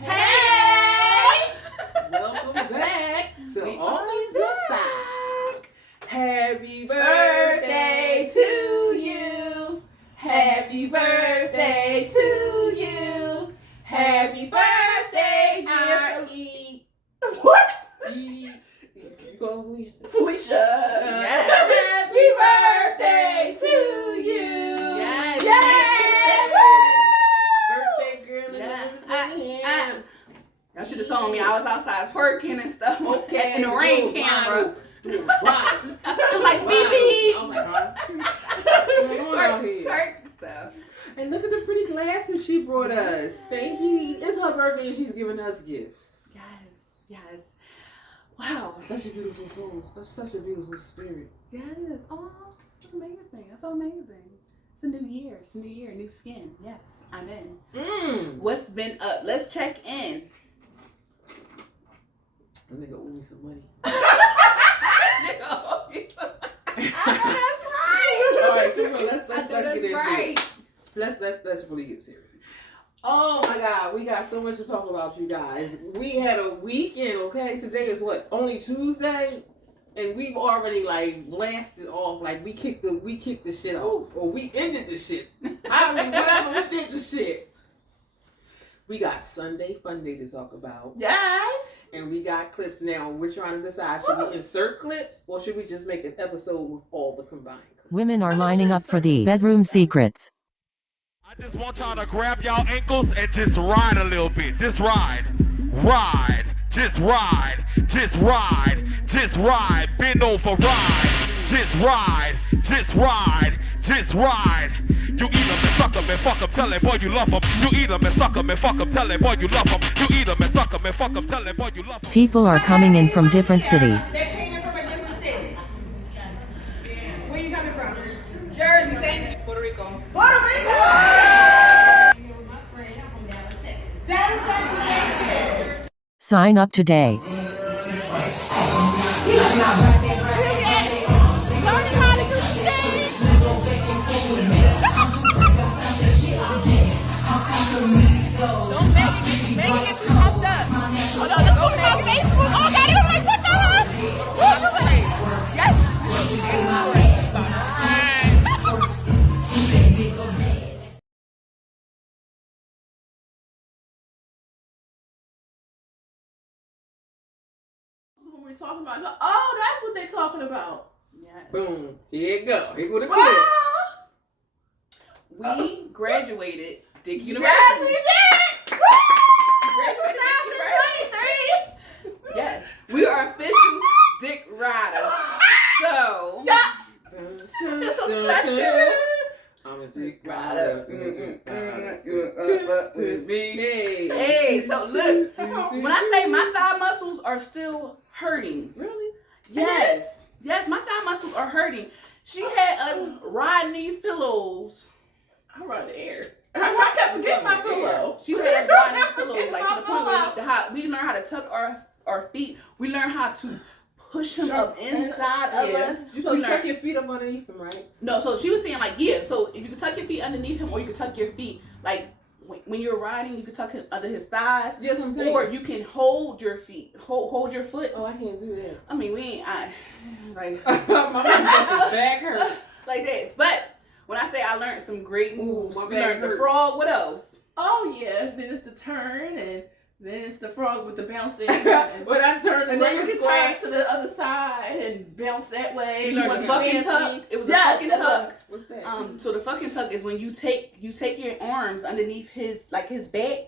Hey! Welcome back to Always a Fact. Happy birthday to you. Happy birthday to you. Happy birthday, dear E. What? E. You call Felicia? Felicia. Yes. Happy birthday to you. Yes. Birthday girl. Yeah. Y'all should have told me I was outside twerking and stuff. Okay. In the rain camera. It was like, BB. I was like, huh? What's going on out here? Twerk stuff. And look at the pretty glasses she brought us. Thank you. It's her birthday and she's giving us gifts. Yes. Wow. Such a beautiful soul. Such a beautiful spirit. Yes. Oh, it's amazing. I feel amazing. It's a new year. It's a new year. New skin. Yes, I'm in. What's been up? Let's check in. That nigga owe me some money. I know that's right. All right, come on. Let's get into right. it. Let's really get serious. Oh my God, we got so much to talk about, you guys. We had a weekend, okay? Today is what? Only Tuesday, and we've already like blasted off. Like we kicked the shit off, or we ended the shit. I mean, whatever, we did the shit. We got Sunday Funday to talk about. Yes. And we got clips now. We're trying to decide, should we insert clips or should we just make an episode with all the combined clips? Women are lining up for these bedroom secrets. I just want y'all to grab y'all ankles and just ride a little bit. Just ride. Ride. Just ride. Just ride. Just ride. Bend over, ride. Just ride. Just ride. Just ride. You eat them and suck them and fuck them, tell them boy you love them. You eat them and suck them and fuck them, tell them boy you love them. You eat them and suck them and fuck them, tell them boy you love them. People are coming in from different cities. They came in from a different city. Where you coming from? Jersey, thank you. Puerto Rico. Puerto Rico! My friend, I'm from Dallas, Texas. Dallas, Texas, thank you. Sign up today. We're talking about. Oh, that's what they're talking about. Yes. Boom. Here you go. Here go the Wow. clips. We graduated Dick University. Yes, we did. Graduated Dick University. 2023. Yes. We are official Dick Riders. So. Yeah. It's so special. I'm a Dick Rider. Hey, so look. When I say my thigh muscles are still hurting. Really? Yes. Yes, my thigh muscles are hurting. She had us riding these pillows. I run the air. I kept forgetting my pillow. She had us riding these pillows like to the point where we learned how to tuck our feet. We learned how to push him up inside of us. You supposed to tuck your feet up underneath him, right? No, so she was saying like, yeah, so if you could tuck your feet underneath him or you could tuck your feet like when you're riding, you could tuck it under his thighs. Yes, what I'm saying. Or you can hold your feet, hold your foot. Oh, I can't do that. I mean, like My back hurt. like this. But when I say I learned some great moves, my we back learned the hurt. frog. What else? Oh yeah, then it's the turn, and then it's the frog with the bouncing. When I turned, And then you can turn to the other side and bounce that way. You learned want the to be fucking fancy. tuck. It was Yes, a fucking that's tuck. What's that? So the fucking tuck is when you take your arms underneath his back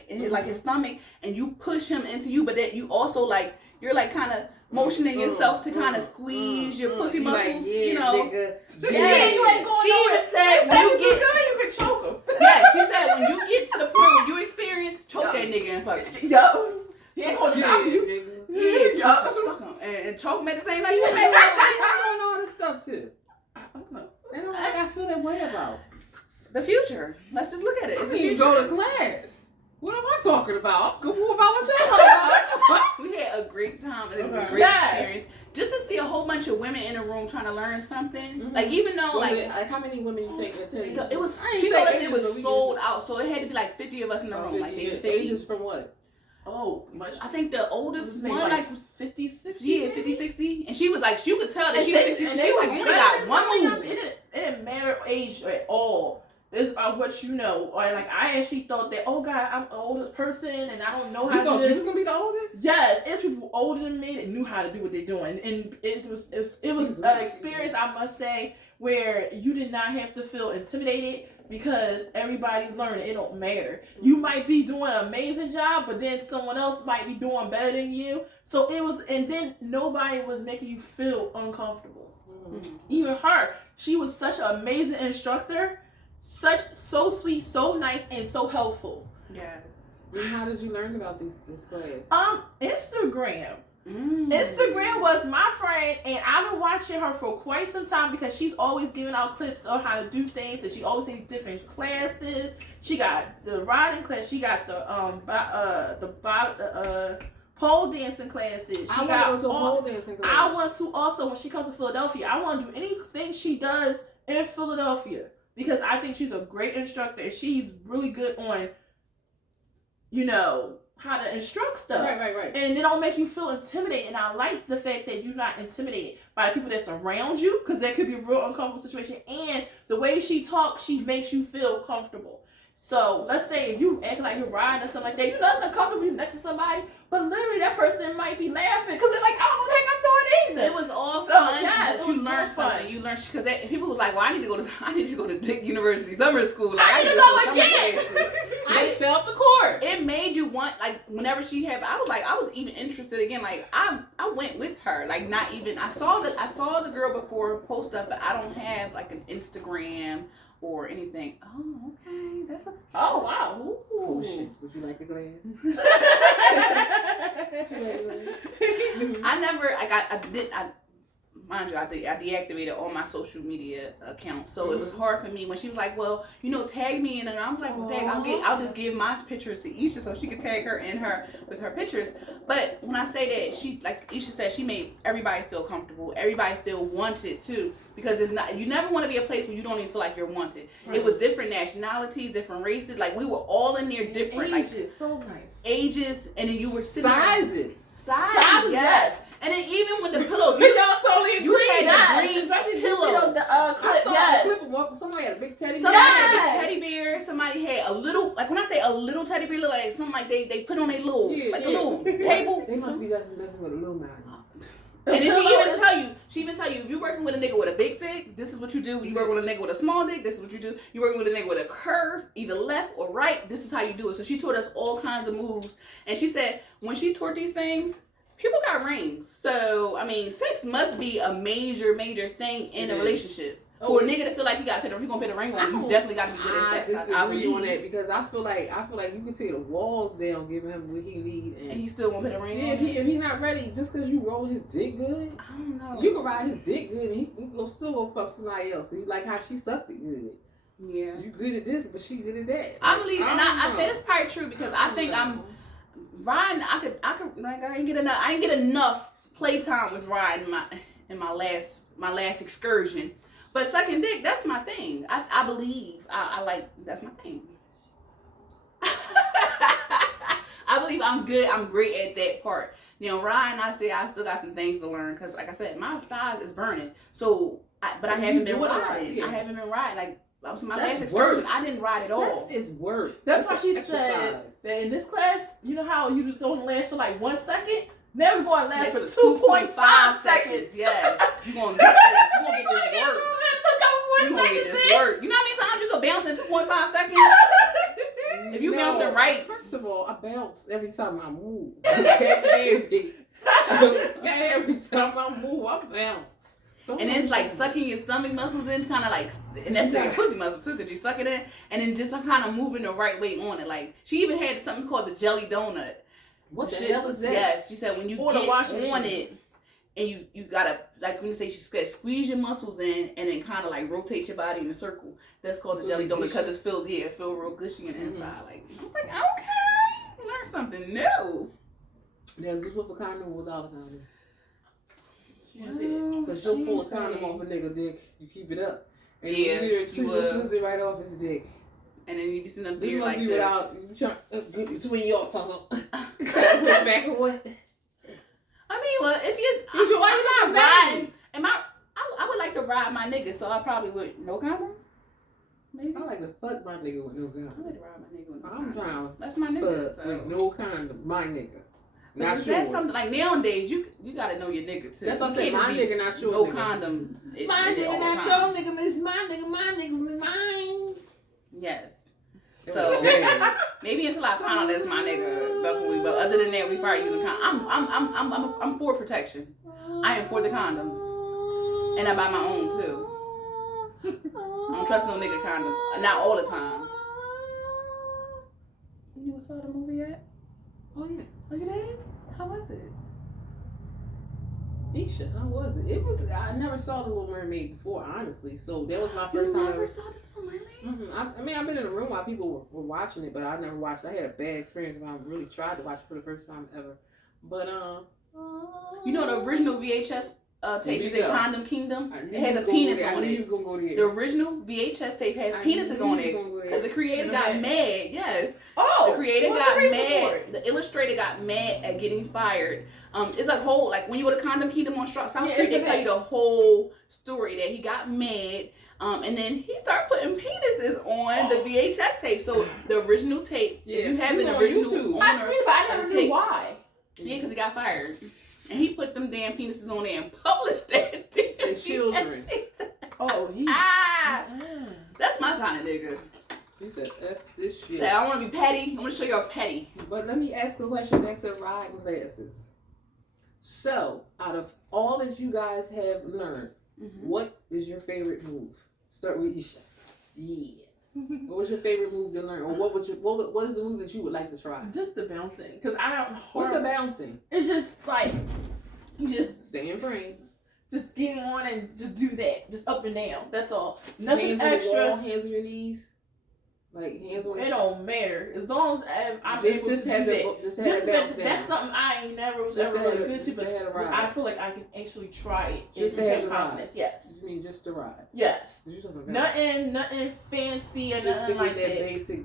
and his, like his stomach, and you push him into you, but that you also like you're like kind of motioning yourself to kind of squeeze your pussy muscles, like, yeah, you know. Nigga. Yeah, you ain't going She nowhere. even said when you get, you can choke him. yeah, she said when you get to the point where you experience, choke that nigga and fuck him. Yo, he ain't gonna stop you. Nigga. Yeah, fuck him and choke him at the same time. You say I'm doing all this stuff too. I don't know. They don't I that way about? The future. Let's just look at it. I It's didn't the even future. go to class. What am I talking about? I'm good about what y'all talking about. We had a great time. It was a Okay. great Yes. experience. Just to see a whole bunch of women in a room trying to learn something. Mhm. Like even though Was like it, how many women you think attended? it was, I ain't she say told us it ages, was but we sold just- out, so it had to be like 50 of us in the room, like maybe 50. Ages from what? Oh, much. I think the oldest Maybe one like 50, 60. yeah, maybe? 50, 60, and she was like, you could tell that And she was they- 60. and She they was like, was only better got than one some of move. them. It didn't matter age at all. It's what you know. Or like I actually thought that, oh God, I'm an older person and I don't know You how to thought do she this. was gonna be the oldest? Yes, it's people older than me that knew how to do what they're doing, and it was an experience, I must say, where you did not have to feel intimidated because everybody's learning. It don't matter. You might be doing an amazing job, but then someone else might be doing better than you. So it was, and then nobody was making you feel uncomfortable. Mm-hmm. Even her, she was such an amazing instructor, so sweet, so nice, and so helpful. Yeah. And how did you learn about this class? Instagram. Mm. Instagram was my friend, and I've been watching her for quite some time because she's always giving out clips of how to do things, and she always takes different classes. She got the riding class, she got the pole dancing classes. I want to go to a pole dancing class. I want to also, when she comes to Philadelphia, I want to do anything she does in Philadelphia because I think she's a great instructor and she's really good on, how to instruct stuff. Right. And it don't make you feel intimidated. And I like the fact that you're not intimidated by the people that's around you because that could be a real uncomfortable situation. And the way she talks, she makes you feel comfortable. So let's say if you act like you're riding or something like that, it's uncomfortable next to somebody, but literally that person might be laughing because they're like, I don't know what the heck I'm doing either. It was all So, fun. yes, but it you was learned real fun. something. You learned because people was like, "Well, I need to go to Dick University summer school. Like, I need to to go summer again." classes." I felt the course. It made you want, like, whenever she had, I was even interested again. Like, I went with her. Like, not even, I saw the girl before post up, but I don't have like an Instagram or anything. Oh, okay, that looks cute. Oh, wow. Oh shit! Would you like a glass? Mind you, I deactivated all my social media accounts, so it was hard for me when she was like, "Well, tag me in," and I was like, well, I'll just give my pictures to Isha so she could tag her in her with her pictures." But when I say that, she, like Isha said, she made everybody feel comfortable, everybody feel wanted too, because it's not, you never want to be a place where you don't even feel like you're wanted. Right. It was different nationalities, different races, like we were all in there different, ages, like so nice ages, and then you were sitting sizes, yes. And then even when the pillows, y'all totally agree. You had yes, the green especially pillows. The clip. I saw Yes. a clip of somebody had a big teddy bear. Somebody had a big teddy bear. Somebody had a little, like when I say a little teddy bear, look like something like they put on a little, a little table. They must be definitely messing with a little man. And then she even tell you, if you working with a nigga with a big dick, this is what you do. When you work with a nigga with a small dick, this is what you do. You working with a nigga with a curve, either left or right, this is how you do it. So she taught us all kinds of moves. And she said when she taught these things, people got rings. So, I mean, sex must be a major thing in a relationship. For a nigga to feel like he gonna put a ring on, you definitely gotta be good at sex. I disagree on that because I feel like you can take the walls down, giving him what he need, and he still won't put a ring on. If he not ready, just because you roll his dick good, I don't know. You can ride his dick good, and he still go fuck somebody else. He like how she sucked it good. Yeah, you good at this, but she good at that. I believe, and I think it's probably true because I think I'm. Ryan, I didn't get enough playtime with Ryan in my last excursion. But sucking dick, that's my thing. I believe I like, that's my thing. I believe I'm good. I'm great at that part. Ryan, I say I still got some things to learn because, like I said, my thighs is burning. So, I haven't been riding. Yeah. I haven't been riding. Like, that was my last excursion. I didn't ride at all. Sex is work. That's why she said that in this class, you know how you just only last for like 1 second? Never going to last for 2.5 seconds. Yes. You're going to get this. You're going to get this work. You're going to get this work. You know how many times you can bounce in 2.5 seconds? If you bouncing right. First of all, I bounce every time I move. Every time I move, I bounce. And it's like sucking your stomach muscles in, kind of like, and that's the pussy muscle too, because you suck it in, and then just kind of moving the right way on it. Like, she even had something called the jelly donut. What the hell is that? Yes, she said when you get on it, and you gotta, like when you say, squeeze your muscles in, and then kind of like rotate your body in a circle. That's called the jelly donut because it's filled, it feel real gushy on the inside. Like, I'm like, okay, learn something new. Does this with a condom or without a condom? Well, Because you'll pull a condom off a nigga dick, you keep it up. And Yeah, you twist it right off his dick. And then you be sitting up This there must like be this. without, you trying to between your tongues. Push back or what? I mean, well, if I'm not riding, I would like to ride my nigga, so I probably would no condom. Maybe. I like to fuck my nigga with no I condom. like to ride my nigga with no I'm condom. trying That's my nigga. fuck So. with no condom, my nigga. Not But yours. that's something like nowadays you gotta know your nigga too. That's what I You said, can't my just be nigga, not your no nigga. condom. My all nigga, the not time. your nigga, it's my nigga's mine. Yes. It So was bad. maybe until I find out that's my nigga, that's what we. But other than that, we probably using condom. I'm for protection. I am for the condoms, and I buy my own too. I don't trust no nigga condoms. Not all the time. You saw the movie yet? Oh yeah. Oh, you did? How was it? Isha, how was it? It was. I never saw The Little Mermaid before, honestly. So that was my first time. You never saw the Little Mermaid? I mean, I've been in a room while people were watching it, but I never watched. I had a bad experience when I really tried to watch it for the first time ever. But You know the original VHS tape is in Condom Kingdom. I knew It has he a was penis gonna go there. on I knew he it. was gonna go there. The original VHS tape has I penises knew on he was it. gonna go there. Because the creator got mad. Yes. Oh, The creator what's got the reason for mad. it? The illustrator got mad at getting fired. It's a whole, like when you go to Condom Kingdom on South Yeah, Street, they it's tell a- you the whole story that he got mad. And then he started putting penises on the VHS tape. So the original tape, Yeah, if you have you an on original YouTube. owner I see, but I of never the knew tape- why. Yeah, because he got fired. And he put them damn penises on there and published that. And children. Oh, he. Ah! That's my kind of nigga. He said, F this shit. Say, I want to be petty. I want to show y'all petty. But let me ask a question back to the riding classes. So, out of all that you guys have learned, what is your favorite move? Start with Isha. Yeah. What was your favorite move to learn, or what is the move that you would like to try? Just the bouncing, because I don't. What's a bouncing? It's just like you just Stay in frame. get on and just do that, just up and down. That's all. Nothing Hands on the extra. wall, hands on your knees. Like hands on. It don't matter as long as I'm Just- able just to have do the- that. just have the bounce That's down. something I ain't never was Just ever to have really the- good to, just to have the but ride. I feel like I can actually try it Just and to have have the ride. confidence. Yes, You mean just to ride? yes. What you talking about? Nothing fancy or Just to nothing get like that that. basic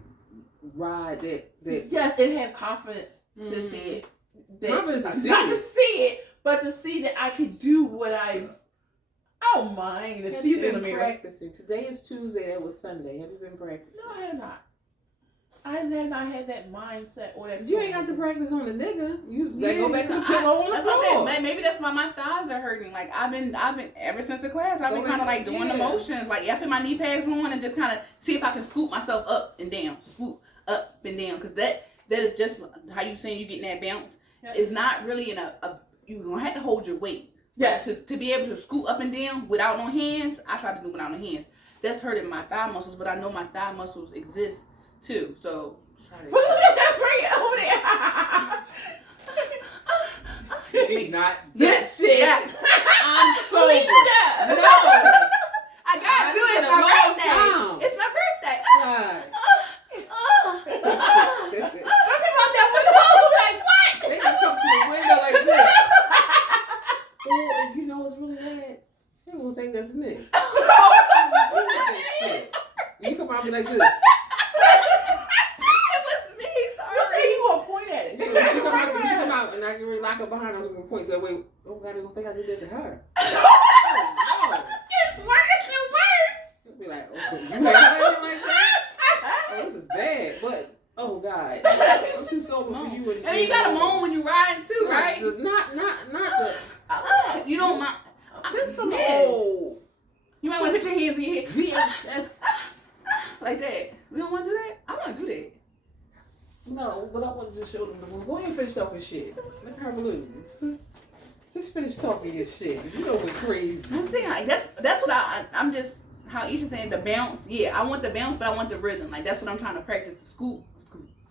ride. That. Yes, and have confidence to see it. Confidence to see not it. to see it, but to see that I can do what I don't mind to Have see you it in the been mirror. practicing? Today is Tuesday. That was Sunday. Have you been practicing? No, I have not. I have not had that mindset or that. You ain't got to practice on the nigga. You gotta Yeah, go back to the I- pillow on the That's what I floor. said. Maybe that's why my thighs are hurting. Like I've been ever since the class. I've been Go kind of back like to- doing the yeah. motions. Like I put my knee pads on and just kind of see if I can scoop myself up and down, swoop up and down. Cause that is just how you saying you getting that bounce. Yes. It's not really in a you gonna have to hold your weight. Yes. To be able to scoot up and down without no hands. I tried to do it without no hands. That's hurting my thigh muscles, but I know my thigh muscles exist too. So. Bring it over there. Make not this shit. Yeah. I'm sober. Leave it up. No. I gotta do it. It's It's my been a long birthday. time. It's my birthday. God. Talking about that window, like what? They gonna come to the window like this. Oh, and you know what's really bad? They gonna think that's me. You come out and be like this. It was me. You Sorry. say you gonna point at it. So when she come out and I can really lock her behind her and point. Say, wait, oh God, they gonna think I did that to her. Oh no. It's worse and worse. I'll be like, oh, you have that like that? Oh, this is bad. But oh God, I'm too sober for you. And you gotta moan when you riding too, right? Not the. You don't mind. This some Yeah. old You might want to put your hands in your head VHS. like that. You don't want to do that? I want to do that. No, but I wanted to show them the moves. Go ahead and finish talking shit. Let her lose. Just finish talking your shit. You know what's crazy. I'm saying like that's what I'm just how Isha's saying the bounce. Yeah, I want the bounce, but I want the rhythm. Like that's what I'm trying to practice. The scoop.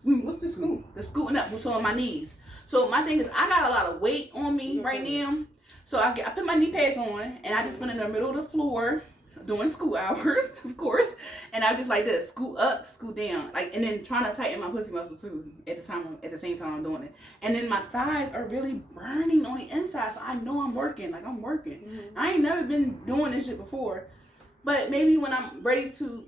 What's the scoop? The scooting up, so on my knees. So my thing is, I got a lot of weight on me right now. So I put my knee pads on, and I just went in the middle of the floor during school hours, of course, and I just like this, scoot up, scoot down, like, and then trying to tighten my pussy muscles too at the same time I'm doing it. And then my thighs are really burning on the inside, so I know I'm working. Like, I'm working. Mm-hmm. I ain't never been doing this shit before, but maybe when I'm ready to,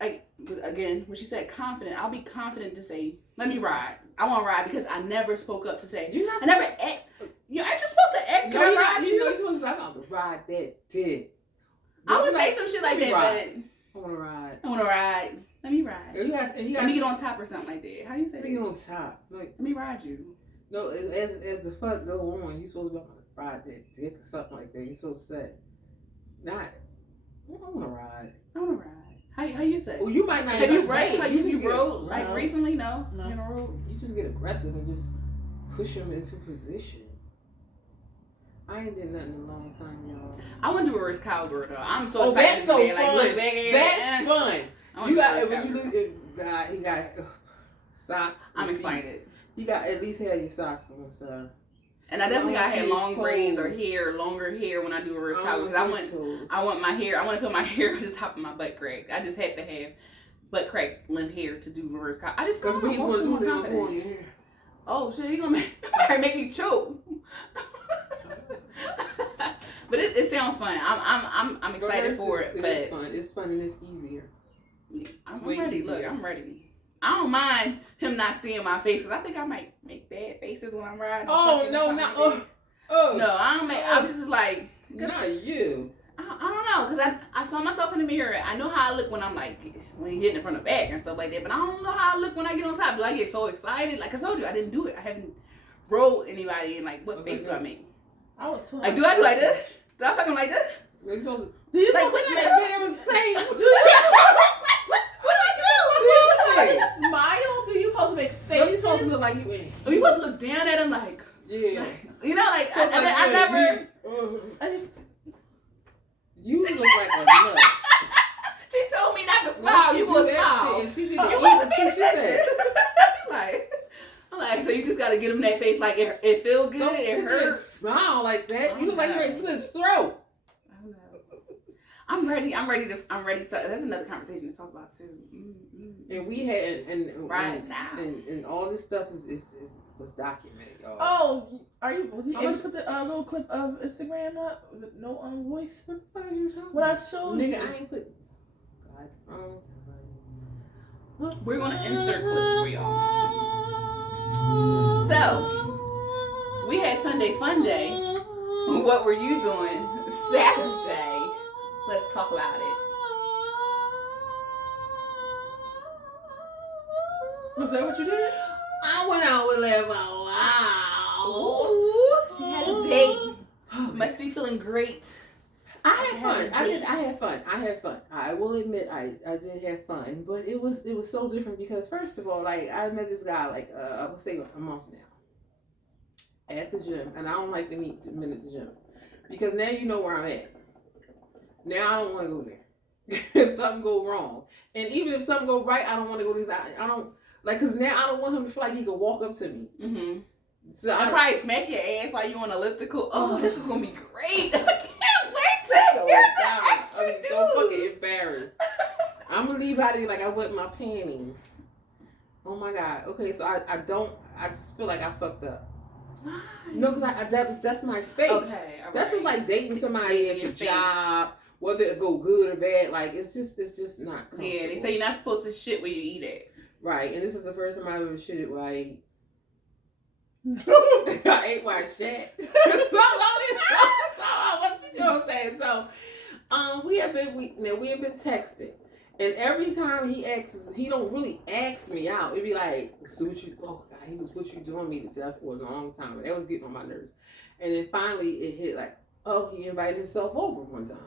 like, again, when she said confident, I'll be confident to say, let me ride. I want to ride, because I never spoke up to say. I never asked. You aren't you supposed to ask? No, Can I ride you? You're supposed to be like, I'm going to ride that dick. I would say some shit like that, I want to ride. I want to ride. Let me ride. You guys, let me get on top or something like that. How you say that? Let me get on top. Like, let me ride you. No, as the fuck go on, you supposed to be ride that dick or something like that. You supposed to say, not, I want to ride. I want to ride. How you say? Well, you might not. Have you rode like recently? No. No. You rode? You just get aggressive and just push them into position. I ain't did nothing in a long time, y'all. I want to do a reverse cowgirl though. I'm so excited. That's so fun. Like, look, that's fun. You got when you look at he got socks. I'm excited. You got at least have your socks on, so. And I definitely gotta have long braids or longer hair when I do a reverse cowgirl, because I want my hair. I want to put my hair at the top of my butt crack. I just had to have butt crack length hair to do reverse cowgirl. I just that's what he's gonna do. He's gonna pull your hair. Oh shit! He gonna make me choke. But it sounds fun. I'm excited for it. But it's fun. It's fun and it's easier. I'm ready. Easier. Look, I'm ready. I don't mind him not seeing my face, because I think I might make bad faces when I'm riding. Oh no, not no, I don't make. I'm just like, not you. I don't know, because I saw myself in the mirror. I know how I look when I'm like when hitting it from the back and stuff like that. But I don't know how I look when I get on top. Do I get so excited? Like I told you, I didn't do it. I haven't rode anybody, and like, what face do I make? I was told. Like, do I do like this? Do I fucking like this? Do you like look at that damn insane? What do I do? Do you smile? Do you supposed to make faces? You supposed to look like you in. Oh, you supposed to look down at him like, yeah. Like, you know, like I never. You look like a nut. She told me not to smile. You gonna smile. And she did You what she said. She's like, I'm like, so you just gotta get him that face like it feel good. Don't it hurts. Smile like that. You look like you're ready to slit his throat. I'm ready. So that's another conversation to talk about too. Mm-hmm. And we had and all this stuff was documented, y'all. Oh, was he able to put the little clip of Instagram up with no voice? What the fuck are you talking What about? I showed Nigga, you. I ain't put. God, We're gonna insert clips for y'all. So we had Sunday Fun Day. What were you doing Saturday? Let's talk about it. Was that what you did? I went out with Level Ooh, she had a date. Must be feeling great. I had fun. I had fun. I will admit I did have fun, but it was so different because first of all, like I met this guy like I would say a month now at the gym, and I don't like to meet men at the gym because now you know where I'm at. Now I don't want to go there if something go wrong, and even if something go right, I don't want to go because I don't like because now I don't want him to feel like he could walk up to me. Mm-hmm. So I'll probably smack your ass while you on elliptical. Oh, this is gonna be great. I can't wait to get that. I'm so fucking embarrassed. I'm gonna leave out of here like I wet my panties. Oh my god. Okay, so I just feel like I fucked up. Why? No, because that's my space. Okay, all that's just right. like dating somebody at your job, whether it go good or bad. Like it's just not comfortable. Yeah, they say you're not supposed to shit where you eat at. Right, and this is the first time I ever shitted where I ate. I ate where I shat. So what you gonna say? So we have been texting. And every time he asks, he don't really ask me out. It'd be like, so what you, oh God, he was what you doing me to death for a long time. And that was getting on my nerves. And then finally it hit like, oh, he invited himself over one time.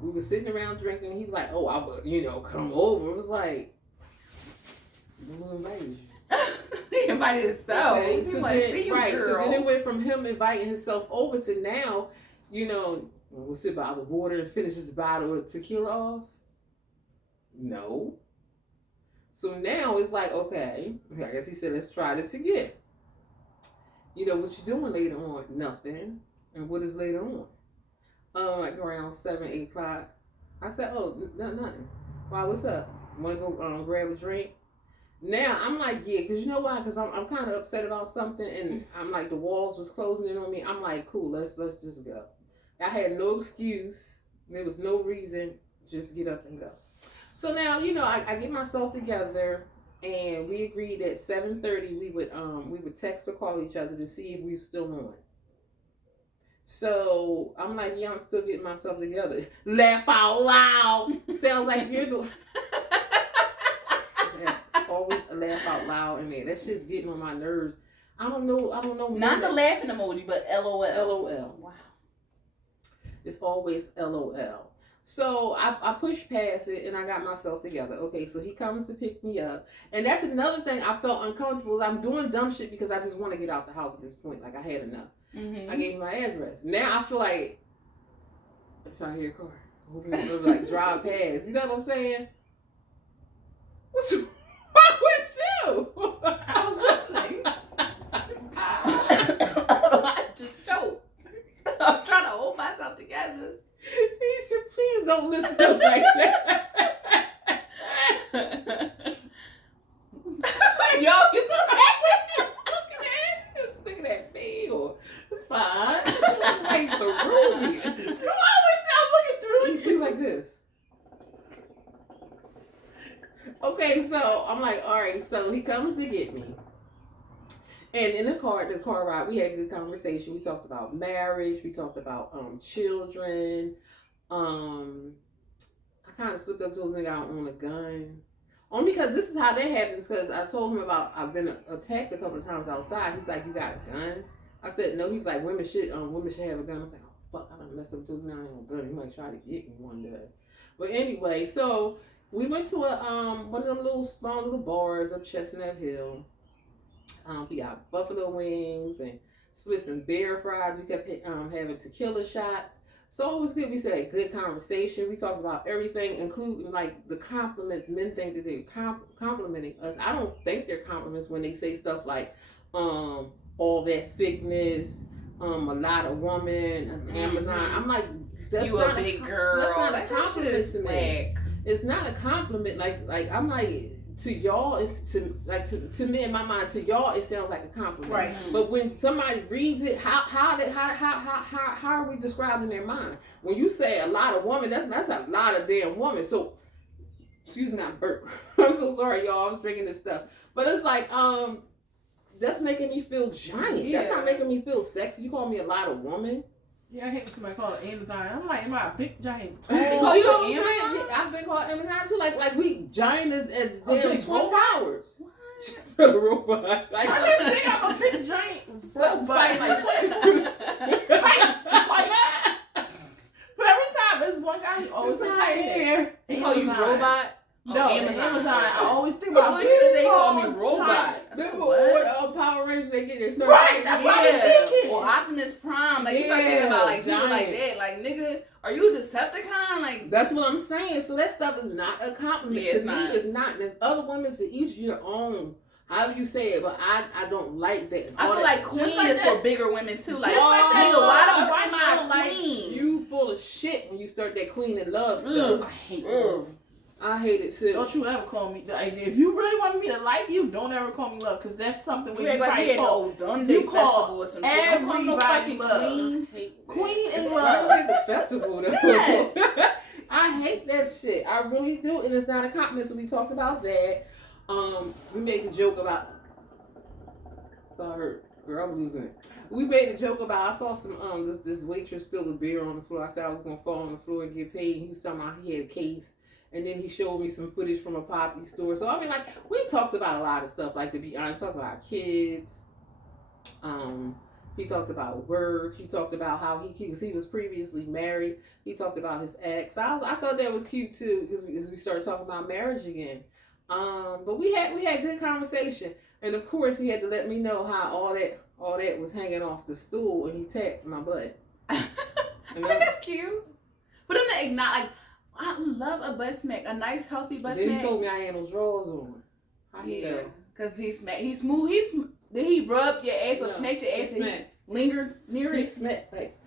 We were sitting around drinking. And he was like, oh, I would, come over. It was like, who invited you? He invited himself. Okay, so then it went from him inviting himself over to now, we'll sit by the water and finish this bottle of tequila off. No. So now it's like, okay, I guess he said, let's try this again. What you doing later on? Nothing. And what is later on? like around 7, 8 o'clock. I said, oh, nothing. Why, what's up? Want to go grab a drink? Now, I'm like, yeah, because you know why? Because I'm kind of upset about something, and I'm like, the walls was closing in on me. I'm like, cool, let's just go. I had no excuse. There was no reason. Just get up and go. So now, you know, I get myself together, and we agreed at 7:30 we would text or call each other to see if we were still on. So I'm like, yeah, I'm still getting myself together. Laugh out loud. Sounds like you're the always a laugh out loud in there. That shit's getting on my nerves. I don't know. Not the laughing emoji, but LOL. LOL. Wow. It's always LOL. So I pushed past it and I got myself together. Okay, so he comes to pick me up. And that's another thing I felt uncomfortable. I'm doing dumb shit because I just want to get out the house at this point. Like, I had enough. Mm-hmm. I gave him my address. Now I feel like I'm trying to hear a car. Hopefully, like, drive past. You know what I'm saying? What's wrong with you? I was listening. I just choked. I'm trying to hold myself together. Please don't listen to like that. Yo, you look back with you. Just looking at me, or it's fine. It's like the room. You always sound looking through She's like this. Okay, so I'm like, all right. So he comes to get me, and in the car ride, we had a good conversation. We talked about marriage. We talked about children. I kind of slipped up to those niggas. I don't own a gun. Only because this is how that happens. Because I told him about I've been attacked a couple of times outside. He was like, "You got a gun?" I said, "No." He was like, "Women should have a gun." I'm like, "Oh fuck, I done messed up with those niggas. I ain't own a gun. He might try to get me one day." But anyway, so we went to a one of them small little bars up Chestnut Hill. We got buffalo wings and splits and bear fries. We kept having tequila shots. So it was good. We had a good conversation. We talked about everything, including like the compliments men think that they're complimenting us. I don't think they're compliments when they say stuff like all that thickness, a lot of woman, Amazon. I'm like, that's you not a big girl. That's not a Like, compliment to me. whack. It's not a compliment. Like I'm like, to y'all, it's to me in my mind. To y'all, it sounds like a compliment. Right. But when somebody reads it, how are we describing their mind? When you say a lot of woman, that's a lot of damn woman. So, excuse me, not burp. I'm so sorry, y'all. I was drinking this stuff, but it's like that's making me feel giant. Yeah. That's not making me feel sexy. You call me a lot of woman. Yeah, I hate when somebody call it Amazon. I'm like, am I a big giant? You know what I'm saying? Yeah, I've been called Amazon too. Like we giant as damn Twin Towers. A robot. Like, I didn't think I'm a big giant robot. Like, but every time there's one guy who always like here. He call you robot? No, Amazon. I always think about they call me robot. Remember what Power Rangers they get their right, that's what I was thinking. Or Optimus Prime. Like, you start thinking about like people like that. Like, nigga, are you a Decepticon? Like, that's what I'm saying. So that stuff is not a compliment. To me, it's not. There's other women to each your own. However you say it, but I don't like that. I feel like queen is for bigger women too. Like, nigga, why do I queen? You full of shit when you start that queen and love stuff. I hate it. I hate it too. Don't you ever call me. Like, if you really want me to like you, don't ever call me love, because that's something where you probably call. You call everybody love. Queen and love. At the festival though. Yeah. I hate that shit. I really do, and it's not a compliment. So we talked about that. We made the joke about. Girl, I'm losing it. We made a joke about. I saw some this waitress spill a beer on the floor. I said I was gonna fall on the floor and get paid. And he was talking about he had a case. And then he showed me some footage from a Poppy store. So I mean, like, we talked about a lot of stuff. Like, to be honest, talked about kids. He talked about work. He talked about how he was previously married. He talked about his ex. I thought that was cute too, because we started talking about marriage again. But we had good conversation, and of course he had to let me know how all that was hanging off the stool, and he tapped my butt. I think that's cute. But I'm not acknowledge. I love a butt smack, a nice healthy butt smack. Then he told me I ain't no drawers on. How he know? Cause he's smooth. Did he rub your ass or smack your ass and he lingered near it? Smack like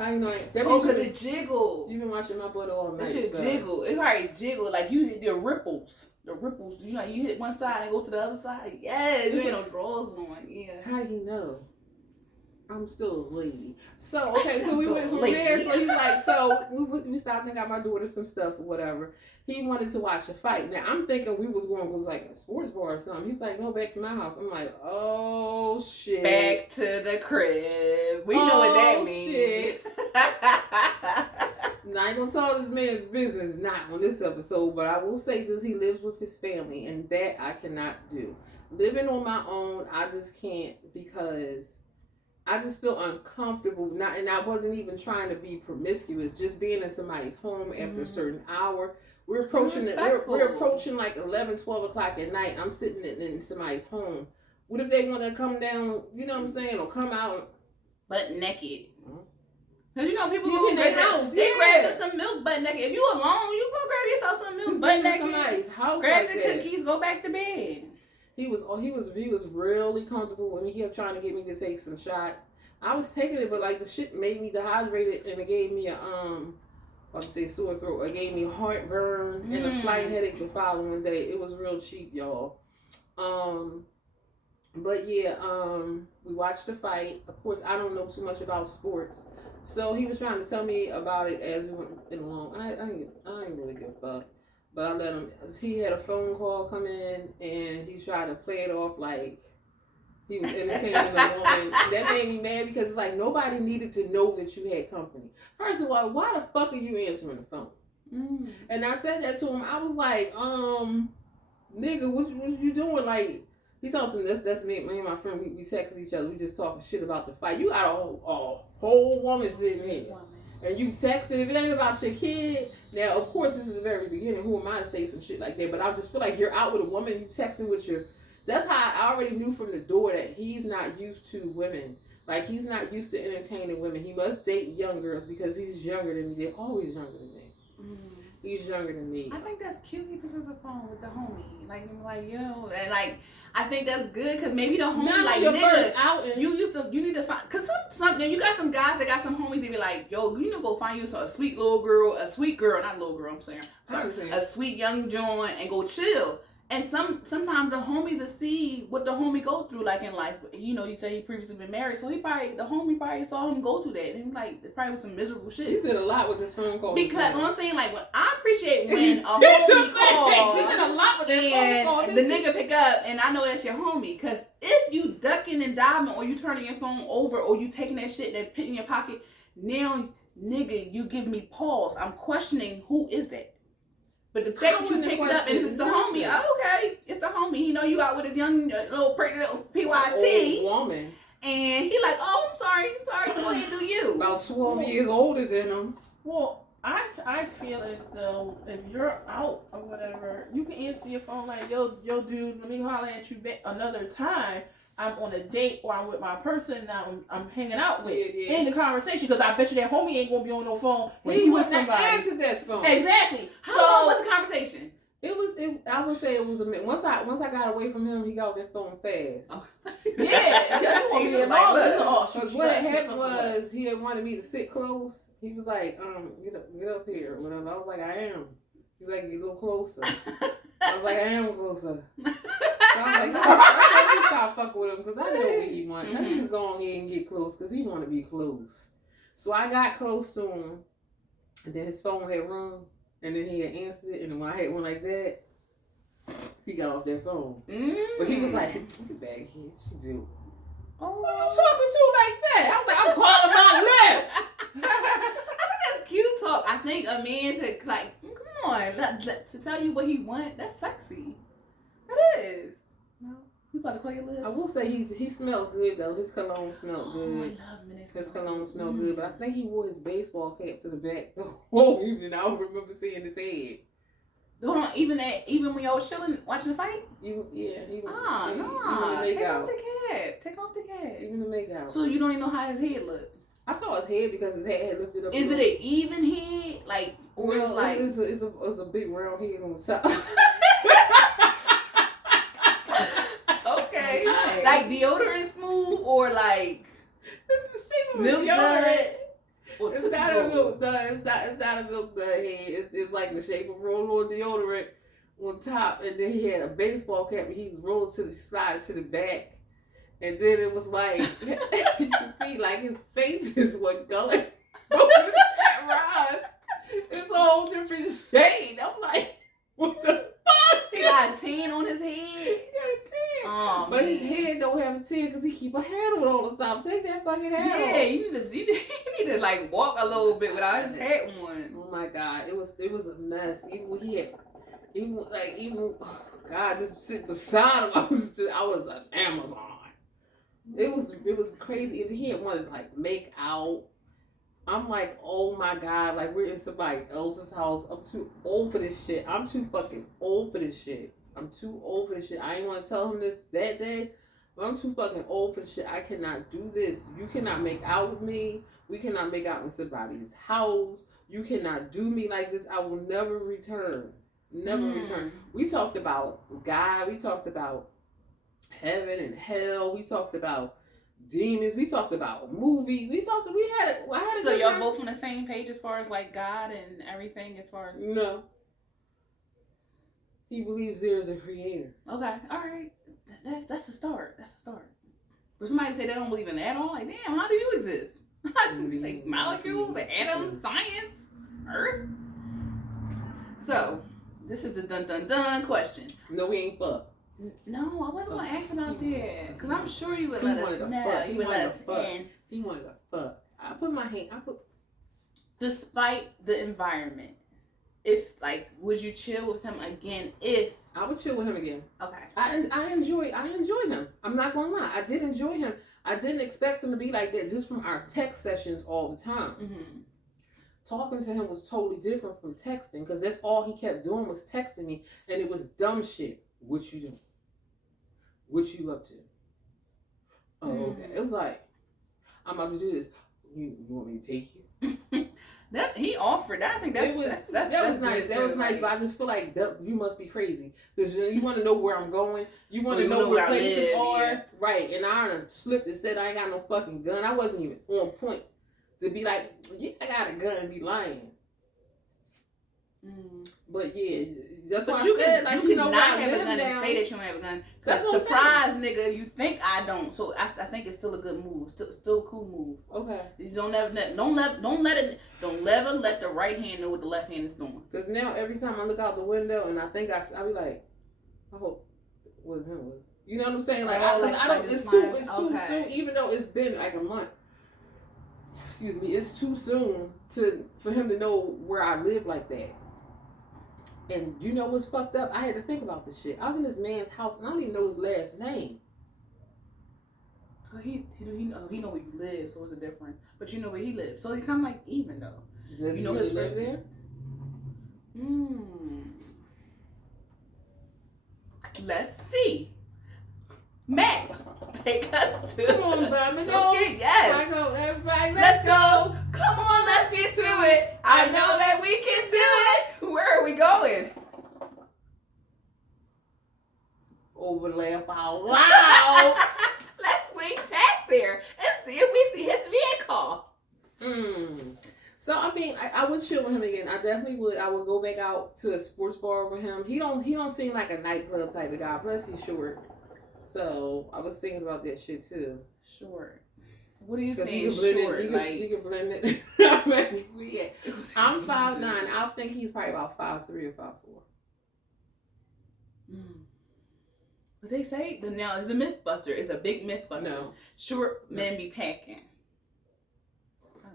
How you know it? That Oh, means because it jiggle. You've been watching my butt all night. That shit so. jiggle. It probably jiggle. Like you hit the ripples. The ripples. You know, you hit one side and go to the other side. Yes. You ain't no drawers on. Yeah. How you know? I'm still a lady. So, okay, so we Still went from lady. there. So he's like, so we stopped and got my daughter some stuff or whatever. He wanted to watch a fight. Now, I'm thinking we was going to go like a sports bar or something. He was like, no, back to my house. I'm like, oh, shit. Back to the crib. We know what that means. Shit. Now, I ain't gonna tell this man's business not on this episode, but I will say this: he lives with his family, and that I cannot do. Living on my own, I just can't because I just feel uncomfortable. And I wasn't even trying to be promiscuous. Just being in somebody's home after a certain hour. We're approaching we're approaching like 11, 12 o'clock at night. I'm sitting in somebody's home. What if they want to come down? You know what I'm saying, or come out butt naked? Cause you know people You go in grab their house, they yeah. grab them some milk butt naked. If you alone, you go grab yourself some milk just butt being in naked. somebody's house Grab like the that. cookies, go back to bed. He was really comfortable and he kept trying to get me to take some shots. I was taking it, but like the shit made me dehydrated and it gave me a I'll say sore throat. It gave me heartburn and a slight headache the following day. It was real cheap, y'all. But yeah, we watched the fight. Of course, I don't know too much about sports, so he was trying to tell me about it as we went along. I ain't really give a fuck, but I let him. He had a phone call come in, and he tried to play it off like he was entertaining a woman. That made me mad because it's like nobody needed to know that you had company. First of all, why the fuck are you answering the phone? And I said that to him. I was like, nigga, what you doing? Like, he told me that's me and my friend. We texted each other. We just talking shit about the fight. You got a whole woman sitting here, and you texting. If it ain't about your kid, now of course this is the very beginning. Who am I to say some shit like that? But I just feel like you're out with a woman. You texting with your. That's how I already knew from the door that he's not used to women. Like, he's not used to entertaining women. He must date young girls because he's younger than me. They're always younger than me. He's younger than me. I think that's cute. He picks up the phone with the homie, like yo, and like I think that's good because maybe the homie Not like your nigga, first outing. you need to find because some you got some guys that got some homies that be like, yo, you need to go find you a sweet little girl, not little girl. I'm saying a sweet young joint and go chill. And sometimes the homies will see what the homie go through like in life. You know, you say he previously been married, so the homie probably saw him go through that, and like it probably was some miserable shit. You did a lot with this phone call. Because I'm saying like when I appreciate when a homie calls, you did a lot with this phone call. and the nigga pick up, and I know that's your homie. Cause if you ducking and diving, or you turning your phone over, or you taking that shit and put in your pocket, now nigga, you give me pause. I'm questioning who is that. But the fact that you pick it up and it's the homie, okay, it's the homie. He know you out with a young, little pretty little PYT woman, and he like, oh, I'm sorry, go ahead and do you. About 12 years older than him. Well, I feel as though if you're out or whatever, you can answer your phone like, yo, dude, let me holler at you back another time. I'm on a date or I'm with my person now I'm hanging out with in the conversation because I bet you that homie ain't gonna be on no phone when he with somebody. Answer that phone. Exactly. How long was the conversation? I would say it was a minute. Once I got away from him, he got that phone fast. Oh. Yeah, He was like, look, because what happened was he had wanted me to sit close. He was like, get up here or whatever. I was like, I am. He's like, get a little closer. I was like, I am closer. So I was like, let me stop fucking with him because I know what he wants. Let me just go on here and get close because he want to be close. So I got close to him, and then his phone had rung, and then he had answered it, and then when I had one like that, he got off that phone. But he was like, get back here, what you do? Oh, who you talking to like that? I was like, I'm calling my lip. I think that's cute talk. I think a man to like, come on, to tell you what he want, that's sexy. It is. No, you about to call your lip? I will say he smelled good though. His cologne smelled good. I love minutes. His cologne smelled good, but I think he wore his baseball cap to the back the whole evening. I don't remember seeing his head. Hold on, even when y'all was chilling watching the fight? No. Take Out. off the cap. Take off the cap. Even the make out. So you don't even know how his head looked? I saw his head because his head had lifted up. Is it an even head? Like, or well, it's like... It's a big round head on the top. Okay. Like deodorant smooth or like it's the shape of milk deodorant. It's not a milk dud. It's not a milk dud head. It's like the shape of roll-on deodorant on top, and then he had a baseball cap, and he was rolled to the side to the back, and then it was like you can see like his face is what color. It's a whole different shade. I'm like, what the fuck? He got a tan on his head. He got a tan. Oh, but man. his head don't have a tan because he keep a hat on all the time. Take that fucking hat off. Yeah, you need to like walk a little bit without his hat on. Oh my god, it was a mess. Even when he had, oh god, just sitting beside him, I was an Amazon. It was crazy. And he had wanted to like make out. I'm like, oh my god, like we're in somebody else's house. I'm too old for this shit. I'm too fucking old for this shit. I'm too old for this shit. I ain't want to tell him this that day, but I'm too fucking old for this shit. I cannot do this. You cannot make out with me. We cannot make out in somebody's house. You cannot do me like this. I will never return. Never return. We talked about God. We talked about heaven and hell. We talked about demons. We talked about movies. I had a So good y'all time. both on the same page as far as like God and everything as far as No. He believes there is a creator. okay, all right. That's a start. That's a start. For somebody to say they don't believe in that at all, like damn, how do you exist? Like molecules, atoms, science, Earth. So this is the dun question. No, we ain't fuck. No, I wasn't gonna ask about that because I'm sure you would He let wanted us to know. fuck. You He would let us wanted to fuck. in. He wanted to fuck. I put my hand. Despite the environment, if like, would you chill with him again? If I would chill with him again. okay, I enjoy him. I'm not gonna lie. I did enjoy him. I didn't expect him to be like that just from our text sessions all the time. mm-hmm. Talking to him was totally different from texting because that's all he kept doing was texting me, and it was dumb shit. What you doing? What you up to? Oh, okay. It was like, I'm about to do this. You want me to take you? That he offered. I think that was nice. good That was too, nice. like- But I just feel like you must be crazy because you want to know where I'm going. You want Well, to you know know where where I places live, are. yeah. Right. And I done slipped and said I ain't got no fucking gun. I wasn't even on point to be like, yeah, I got a gun and be lying. But yeah, that's But what you I said. can, like, you know can where not I have a live gun now. and say that you don't have a gun. That's Cause what I'm surprise, nigga, you think I don't. So I think it's still a good move. Still a cool move. Okay. You don't ever let the right hand know what the left hand is doing. Because now every time I look out the window and I think I be like, I hope it wasn't him. You know what I'm saying? Like, Oh, because like, I don't. like It's this too. month? It's too Okay. soon. Even though it's been like a month. Excuse me. It's too soon for him to know where I live like that. And you know what's fucked up? I had to think about this shit. I was in this man's house and I don't even know his last name. So he know where you live, so it's a different. But you know where he lives, so he kind of like even though. Does You know he his live first there? Let's see. Matt, take us to. Come on, Batman. Okay, yes. Everybody, Let's go. Come on, let's get to it. I know that we can do it. Where are we going? Over laugh out loud. Let's swing past there and see if we see his vehicle. So I mean, I would chill with him again. I definitely would. I would go back out to a sports bar with him. He don't seem like a nightclub type of guy. Plus he's short. So I was thinking about that shit too. Short. What are you Because saying? he can blend Short. it. Like He can blend it. I'm 5'9". I think he's probably about 5'3" or 5'4". But they say now it's a myth buster. It's a big myth buster. No. Short men be packing.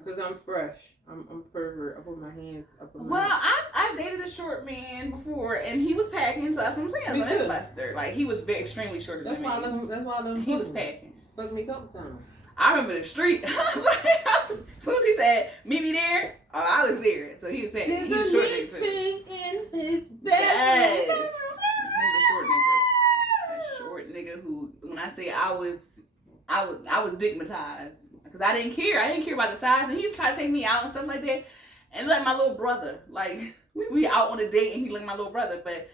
Because I'm fresh. I'm pervert. I put my hands up in my Well, I've dated a short man before, and he was packing, so that's what I'm saying. Me It's a too. myth buster. Like he was extremely shorter That's than why I me. love him. That's why I love him. He was packing. Fucked me a couple times. I remember the street. As soon as he said, meet me there, I was there. So he was packing. There's He was a short nigga too. meeting in his Yes. bedroom. He was a short nigga. A short nigga who, when I say I was stigmatized. Because I didn't care. I didn't care about the size. And he used to try to take me out and stuff like that. And like my little brother. Like, we out on a date and he like my little brother. But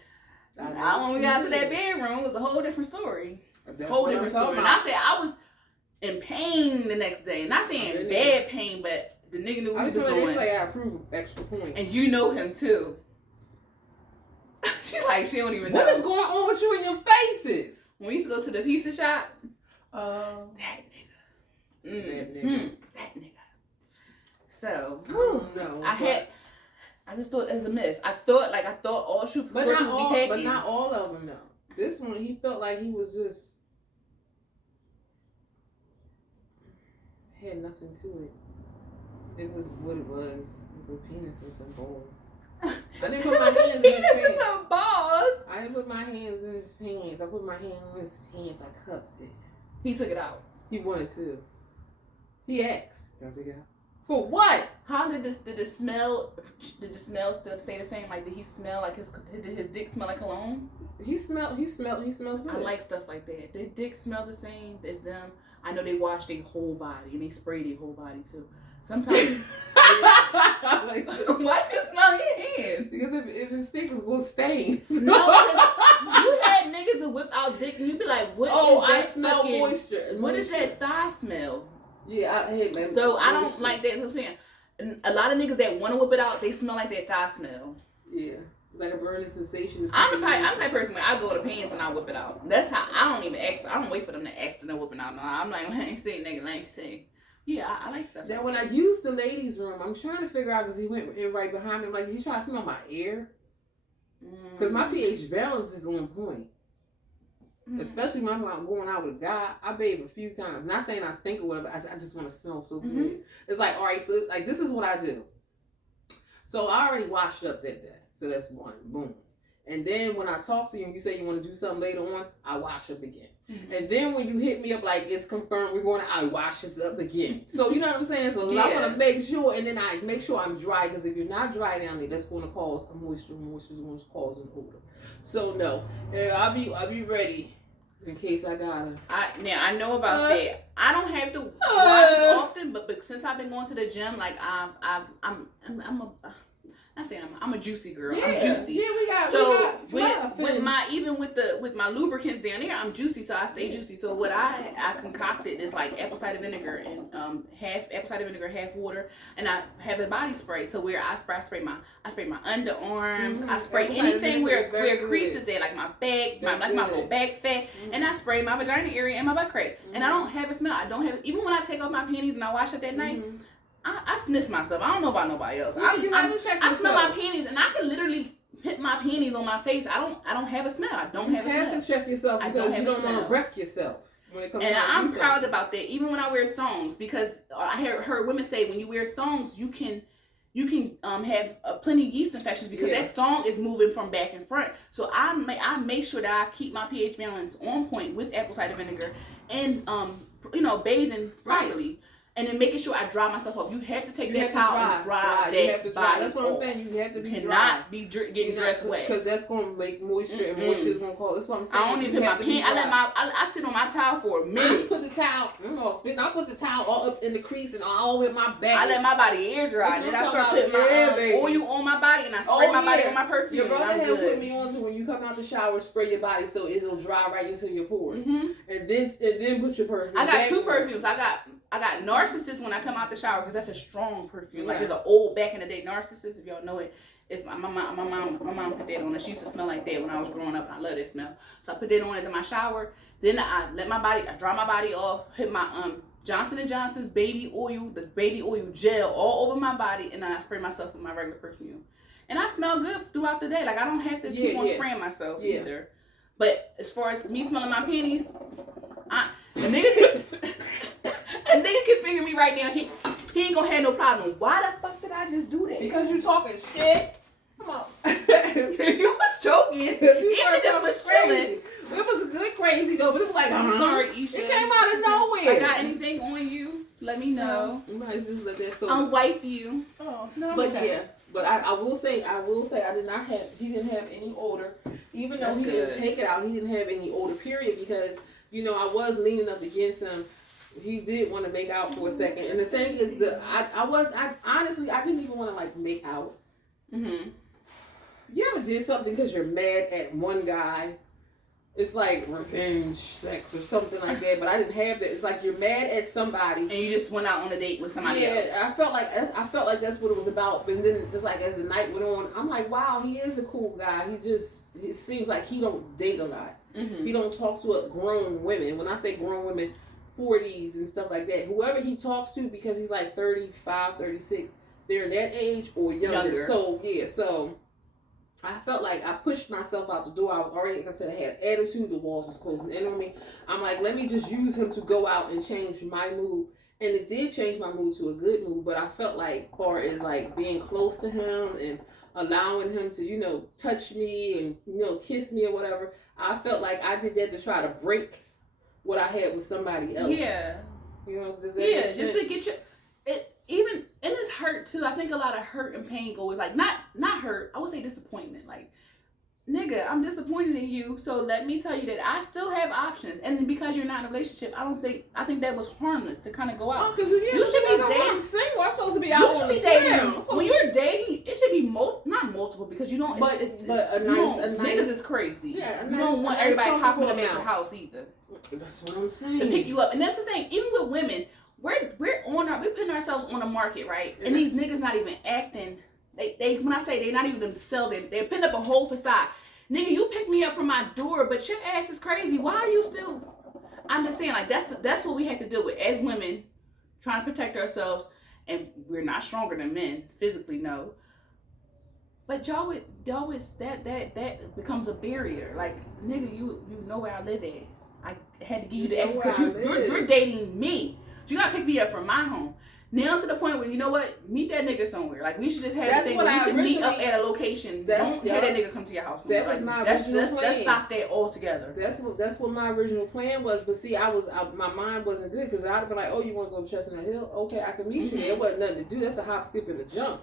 when we got to that bedroom, it was a whole different story. Whole different story. And I said I was in pain the next day. Not saying bad pain, but the nigga knew what I he just was feel doing. like I approve extra point. And you know him too. She don't even know. What is going on with you and your faces? When we used to go to the pizza shop, that nigga. That nigga. So, No. I just thought it was a myth. I thought all shoe But would not all. be But not all of them though. This one, he felt like he was just had nothing to it. It was what it was. It was a penis and some balls. I didn't put my hands in his pants. Some balls. I didn't put my hands in his pants. I put my hand in his pants. I cupped it. He took it out. He wanted to. He asked. Can I take it out? For what? How did the smell still stay the same? Like, did he smell like his dick smell like cologne? He smells good. I like stuff like that. Their dick smell the same as them. I know they wash their whole body and they spray their whole body too. Sometimes. Like, why do you smell your hands? because if it stinks, it's gonna stain. No, because you had niggas to whip out dick and you be like, what is that I smell fucking, moisture. what is that thigh smell? Yeah, I hate that. So I don't like that. So I'm saying, a lot of niggas that want to whip it out, they smell like that thigh smell. Yeah, it's like a burning sensation. I'm the type person where I go to pants and I whip it out. That's how I don't even ask. I don't wait for them to ask to know whipping out. No, I'm like, let me see, nigga, let me see. Yeah, I like stuff. Now, like when that. I used the ladies' room, I'm trying to figure out because he went in right behind me. I'm like, did he try to smell my air? Because my pH balance is on point. Especially when I'm going out with a guy. I bathe a few times. Not saying I stink or whatever. I just want to smell so good. It's like, all right, so it's like, this is what I do. So I already washed up that day. So that's one. Boom. And then when I talk to you and you say you want to do something later on, I wash up again. And then when you hit me up like it's confirmed we're going to, I wash this up again. So you know what I'm saying? So I want to make sure, and then I make sure I'm dry, because if you're not dry down there, that's going to cause a moisture. Moisture is going to cause an odor. So no, I'll be ready in case I gotta. I know about that. I don't have to wash it often, but since I've been going to the gym, like I'm a juicy girl. Yeah, I'm juicy. Yeah, we got. So we got with my lubricants down there, I'm juicy, so I stay juicy. So what I concocted is like apple cider vinegar and half apple cider vinegar, half water, and I have a body spray. So where I spray my underarms, I spray anything where creases there, like my back, my little back fat, and I spray my vagina area and my butt crack. And I don't have a smell. I don't have, even when I take off my panties and I wash up that night. I sniff myself. I don't know about nobody else. Yeah, I smell my panties, and I can literally put my panties on my face. I don't have a smell. I don't have a smell. You have to check yourself because you don't want to wreck yourself when it comes. And I'm proud about that, even when I wear thongs, because I heard women say when you wear thongs, you can have plenty of yeast infections because that thong is moving from back and front. So I make sure that I keep my pH balance on point with apple cider vinegar and bathing properly. And then making sure I dry myself off. You have to take that towel and dry that. You have to dry. Body That's what I'm off. saying. You have to be dry. Cannot be getting dressed wet. Because that's going to make moisture, and moisture is going to cause. That's what I'm saying. I don't even put my pants. I sit on my towel for a minute. I put the towel. I put the towel all up in the crease and all over my back. I let my body air dry. Then I start putting my oil on my body, and I spray my body with my perfume. Your brother had put me on to when you come out the shower, spray your body so it'll dry right into your pores, and then put your perfume. I got two perfumes. I got Narcissist when I come out the shower because that's a strong perfume. Like it's an old back in the day Narcissist. If y'all know it, it's my mom put that on. She used to smell like that when I was growing up, and I love that smell. So I put that on in my shower. Then I dry my body off, hit my Johnson & Johnson's baby oil gel all over my body, and then I spray myself with my regular perfume. And I smell good throughout the day. Like I don't have to keep on spraying myself either. But as far as me smelling my panties, a nigga can figure me right now. He ain't gonna have no problem. Why the fuck did I just do that? Because you talking shit. Come on. You was joking. Isha just was chilling. It was good crazy though, but it was like, I'm sorry, Isha. It came out of nowhere. I got anything on you? Let me know. You might just let that. I'll wipe you. Oh no. But but I will say I did not have. He didn't have any odor, even though he didn't take it out. He didn't have any odor. Period. Because I was leaning up against him. He did want to make out for a second, and the thing is, I honestly didn't even want to like make out. You ever did something because you're mad at one guy, it's like revenge sex or something like that. But I didn't have that. It's like you're mad at somebody, and you just went out on a date with somebody else. Yeah, I felt like that's what it was about. And then it's like as the night went on, I'm like, wow, he is a cool guy. It seems like he don't date a lot. Mm-hmm. He don't talk to grown women. When I say grown women, 40s and stuff like that. Whoever he talks to, because he's like 35, 36, they're that age or younger. So yeah, so I felt like I pushed myself out the door. I was already, like I said, I had an attitude. The walls was closing in on me. I'm like, let me just use him to go out and change my mood. And it did change my mood to a good mood. But I felt like, far as like being close to him and allowing him to, you know, touch me and, you know, kiss me or whatever, I felt like I did that to try to break what I had with somebody else. Yeah. You know, does that make sense? Just to get you, even, and it's hurt too. I think a lot of hurt and pain go with, like, not hurt, I would say disappointment. Like, nigga, I'm disappointed in you, so let me tell you that I still have options. And because you're not in a relationship, I think that was harmless to kind of go out. Oh, you should be dating. I'm single. I'm supposed to be out on the town. When you're dating, it should be not multiple, because you don't. But a nice niggas is crazy. Yeah, you don't want everybody popping up at your house either. That's what I'm saying. To pick you up, and that's the thing. Even with women, we're putting ourselves on the market, right? And these niggas not even acting. They when I say they're not even themselves, they're putting up a whole facade. Nigga, you picked me up from my door, but your ass is crazy. Why are you still? I'm just saying, like, that's what we have to deal with as women, trying to protect ourselves, and we're not stronger than men physically, no. But y'all would that becomes a barrier. Like, nigga, you know where I live at. I had to give you the access because you're dating me. So you gotta pick me up from my home. Now to the point where, you know what, meet that nigga somewhere. Like, we should just have the thing where we should meet up at a location. Don't have that nigga come to your house. That was my original plan. Let's stop that altogether. That's what my original plan was. But see, my mind wasn't good, because I'd have been like, oh, you want to go to Chestnut Hill? Okay, I can meet you there. It wasn't nothing to do. That's a hop, skip, and a jump.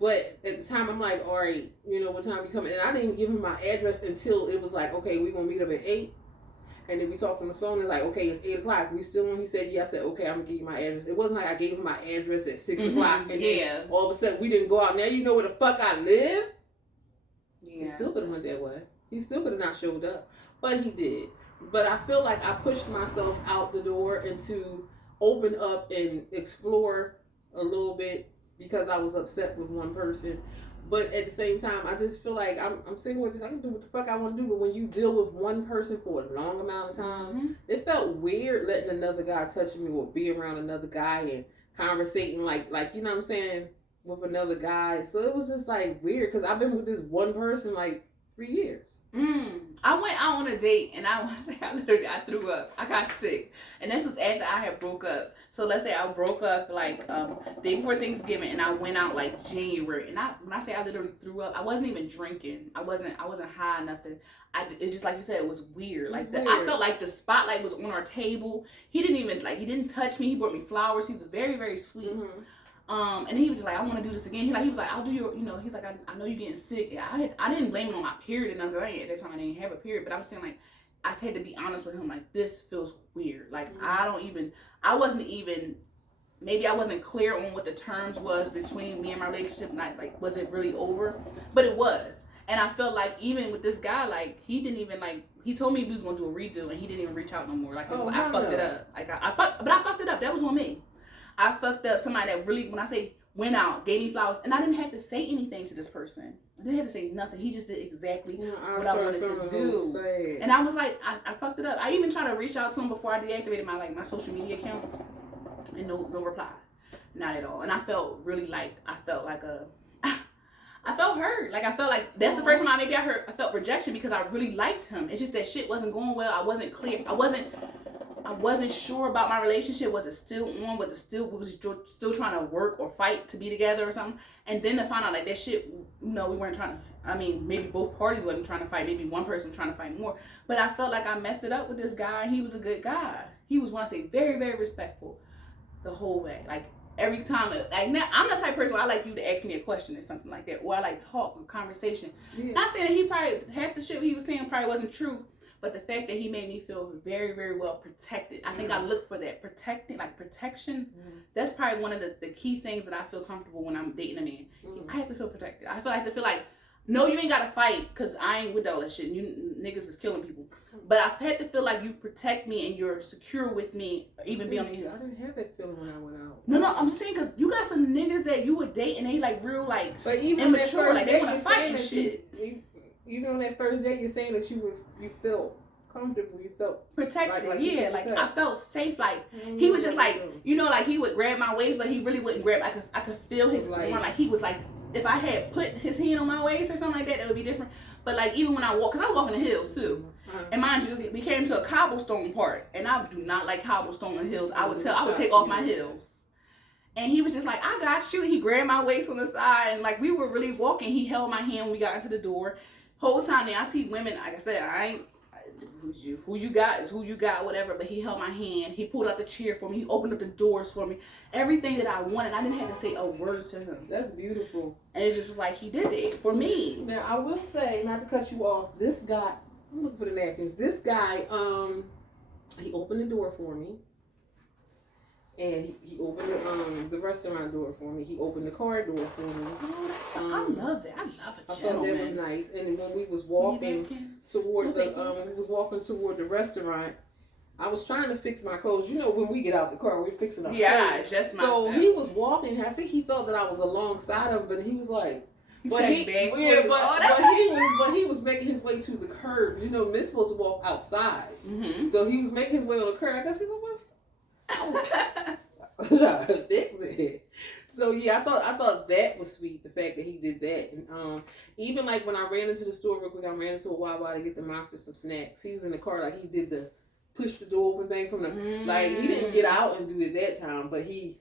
But at the time, I'm like, all right, you know, what time you coming? And I didn't even give him my address until it was like, okay, we're going to meet up at 8. And then we talked on the phone. It's like, okay, it's 8 o'clock. We still on? He said, yeah. I said, okay, I'm going to give you my address. It wasn't like I gave him my address at 6 o'clock. And then all of a sudden, we didn't go out. Now you know where the fuck I live? Yeah. He still could have went that way. He still could have not showed up. But he did. But I feel like I pushed myself out the door and to open up and explore a little bit, because I was upset with one person. But at the same time, I just feel like I'm single with this. I can do what the fuck I want to do. But when you deal with one person for a long amount of time, it felt weird letting another guy touch me or be around another guy and conversating like you know what I'm saying, with another guy. So it was just like weird, because I've been with this one person like 3 years. I went out on a date, and I threw up. I got sick, and this was after I had broke up. So let's say I broke up like day before Thanksgiving, and I went out like January. And when I say I literally threw up, I wasn't even drinking. I wasn't high, nothing. It's just like you said, it was weird. Like I felt like the spotlight was on our table. He didn't touch me. He brought me flowers. He was very, very sweet. And he was just like, I want to do this again. He was like, I'll do your, you know, he's like, I know you're getting sick. I didn't blame him on my period and nothing. At that time, I didn't have a period, but I was saying, like, I had to be honest with him. Like, this feels weird. Like, I wasn't even, maybe I wasn't clear on what the terms was between me and my relationship. And like, was it really over? But it was. And I felt like even with this guy, like, he didn't even, like, he told me he was going to do a redo, and he didn't even reach out no more. Like, I fucked it up. Like, I fucked it up. That was on me. I fucked up somebody that really, when I say went out, gave me flowers, and I didn't have to say anything to this person. I didn't have to say nothing. He just did exactly what I wanted to do. And I was like, I fucked it up. I even tried to reach out to him before I deactivated my social media accounts, and no reply. Not at all. And I felt really I felt hurt. Like, I felt like that's the first time I felt rejection, because I really liked him. It's just that shit wasn't going well. I wasn't clear. I wasn't sure about my relationship. Was it still on? Was it still trying to work or fight to be together or something? And then to find out, like, that shit, you know, we weren't trying to, I mean, maybe both parties wasn't trying to fight. Maybe one person was trying to fight more. But I felt like I messed it up with this guy. He was a good guy. He was, when I say, very, very respectful the whole way. Like, every time, like, now, I'm the type of person where I like you to ask me a question or something like that. Or I like talk or conversation. Yeah. Not saying that he probably, half the shit he was saying probably wasn't true. But the fact that he made me feel very, very well protected. I think I look for that. Protection. That's probably one of the key things that I feel comfortable when I'm dating a man. I have to feel protected. I feel like no, you ain't got to fight, because I ain't with all that shit. You niggas is killing people. But I had to feel like you protect me and you're secure with me, even being on the hill. I didn't have that feeling when I went out. No, I'm just saying, because you got some niggas that you would date and they like real, like, but even immature, like they want to you're fight saying and that shit. Even on that first day, you're saying that you felt comfortable, you felt Protected, like yeah, like I felt safe. Like he was just like, you know, like he would grab my waist, but he really wouldn't grab. I could feel his arm, like he was like, if I had put his hand on my waist or something like that, that would be different. But like even when I walk, cause I walk in the hills too, and mind you, we came to a cobblestone part, and I do not like cobblestone in hills. I would take off my heels, and he was just like, I got you. And he grabbed my waist on the side, and like we were really walking. He held my hand when we got into the door. Whole time there, I see women. Like I said, I ain't. Who you got is who you got, whatever. But he held my hand. He pulled out the chair for me. He opened up the doors for me. Everything that I wanted. I didn't have to say a word to him. That's beautiful. And it just was like he did it for me. Now I will say, not to cut you off, this guy. I'm looking for the napkins. This guy, he opened the door for me, and he opened the restaurant door for me. He opened the car door for me. Oh, I love that. I love it. I thought that was nice. And when we was walking toward the restaurant, I was trying to fix my clothes. You know, when we get out the car, we're fixing our clothes. Just my So stuff. he was walking. I think he felt that I was alongside him, but he was like, but he was making his way to the curb. You know, men supposed to walk outside. Mm-hmm. So he was making his way on the curb. I guess he's like, I was trying to fix it. So yeah, I thought that was sweet, the fact that he did that. And even like when I ran into the store real quick, I ran into a Wawa to get the monster some snacks. He was in the car, like he did the push the door open thing from the like he didn't get out and do it that time, but he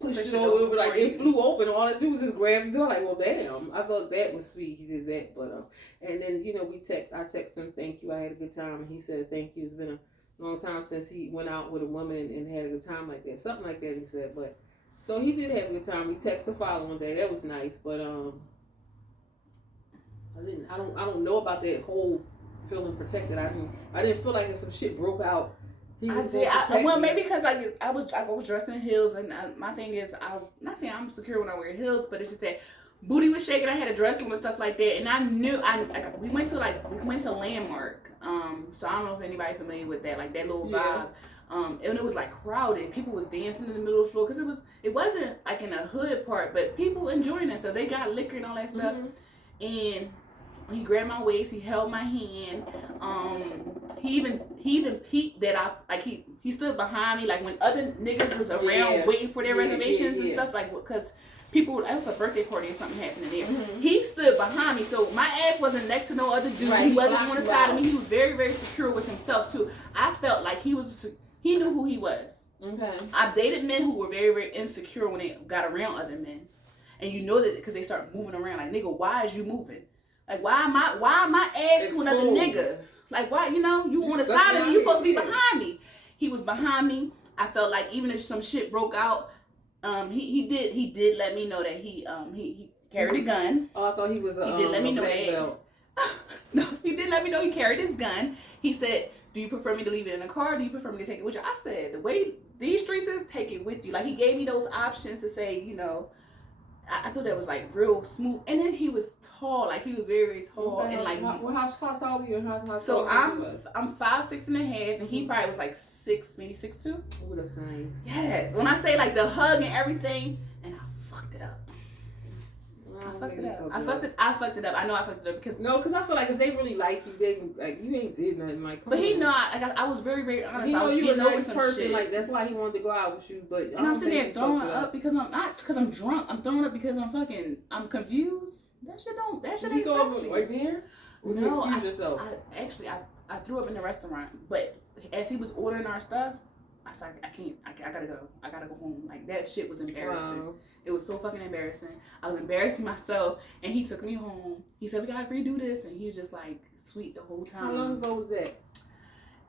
pushed it over, like it flew open. All I do was just grab the door. Like, well, damn. I thought that was sweet. He did that, but and then you know I texted him, thank you. I had a good time, and he said thank you. It's been a long time since he went out with a woman and had a good time like that. Something like that he said, but so he did have a good time. He texted the following day. That was nice, but I don't know about that whole feeling protected. I didn't feel like if some shit broke out, he was well, maybe because like I was dressed in heels, and my thing is I'm not saying I'm secure when I wear heels, but it's just that booty was shaking. I had a dress on and stuff like that, and I knew we went to Landmark. So I don't know if anybody familiar with that, like that little vibe. And it was like crowded. People was dancing in the middle of the floor because it wasn't like in a hood part, but people enjoying it. So they got liquor and all that stuff. And he grabbed my waist. He held my hand. He even peeped that he stood behind me, like when other niggas was around waiting for their reservations and stuff, like because people, it was a birthday party or something happening there. He stood behind me, so my ass wasn't next to no other dude. He wasn't on the side of me. He was very, very secure with himself too. I felt like he knew who he was. Okay. I've dated men who were very, very insecure when they got around other men, and you know that because they start moving around. Like, nigga, why is you moving? Like, why am I ass to another nigga? Like, why, you on the side of me, you supposed to be behind me. He was behind me. I felt like even if some shit broke out, he did let me know that he carried a gun. Oh, I thought he was he did let me know that. No, he did let me know he carried his gun. He said, do you prefer me to leave it in the car? Or do you prefer me to take it with you? I said, the way these streets is, take it with you. Like, he gave me those options to say, I thought that was like real smooth. And then he was tall, like he was very, very tall. And like, how tall are you? How so tall I'm 5'6.5", and he probably was like 6, maybe 6'2". Oh, that's nice. Yes. When I say like the hug and everything, and I fucked it up. I fucked it up. I know I fucked it up because I feel like if they really like you, they like you ain't did nothing. Like, but he know I was very, very honest. He know you a nice person. Shit. Like, that's why he wanted to go out with you. But and I'm sitting there throwing up because I'm not, because I'm drunk. I'm throwing up because I'm confused. That shit ain't sexy. Right there? No, I threw up in the restaurant. But as he was ordering our stuff, I was like, I gotta go. I gotta go home. Like, that shit was embarrassing. Wow. It was so fucking embarrassing. I was embarrassing myself, and he took me home. He said, we gotta redo this, and he was just like sweet the whole time. How long ago was that?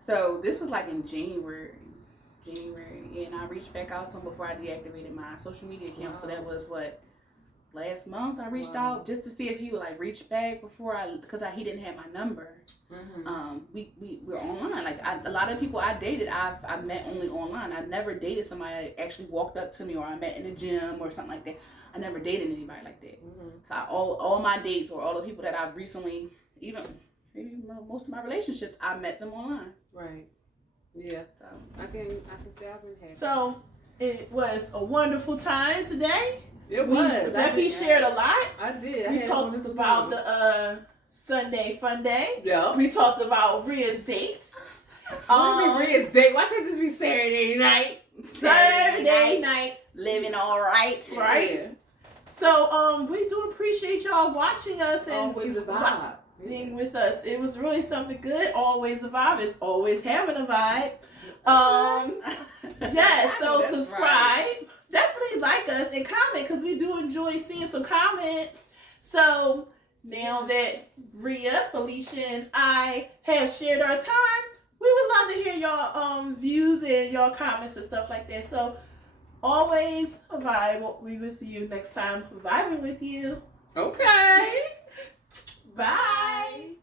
So this was like in January, and I reached back out to him before I deactivated my social media account. Wow. So that was last month I reached out just to see if he would like reach back before because he didn't have my number. We're online. Like, a lot of people I dated, I've met only online. I never dated somebody that actually walked up to me, or I met in a gym or something like that. I never dated anybody like that. So all my dates, or all the people that I've recently, even maybe most of my relationships, I met them online. Right. Yeah. So I can say I've been happy. So it was a wonderful time today. It We was. definitely shared a lot. I did. We talked about the Sunday fun day. Yeah. We talked about Rhea's dates. Why Red's date? Why can't this be Saturday night? Saturday night. living all right. Right. Yeah. So we do appreciate y'all watching us and Always a vibe. being with us. It was really something good. Always a vibe. It's always having a vibe. Yes, so That's subscribe. right. Definitely like us and comment because we do enjoy seeing some comments. So now that Rhea, Felicia, and I have shared our time, we would love to hear your views and your comments and stuff like that. So always a vibe. We'll be with you next time. Vibing with you. Okay. Bye.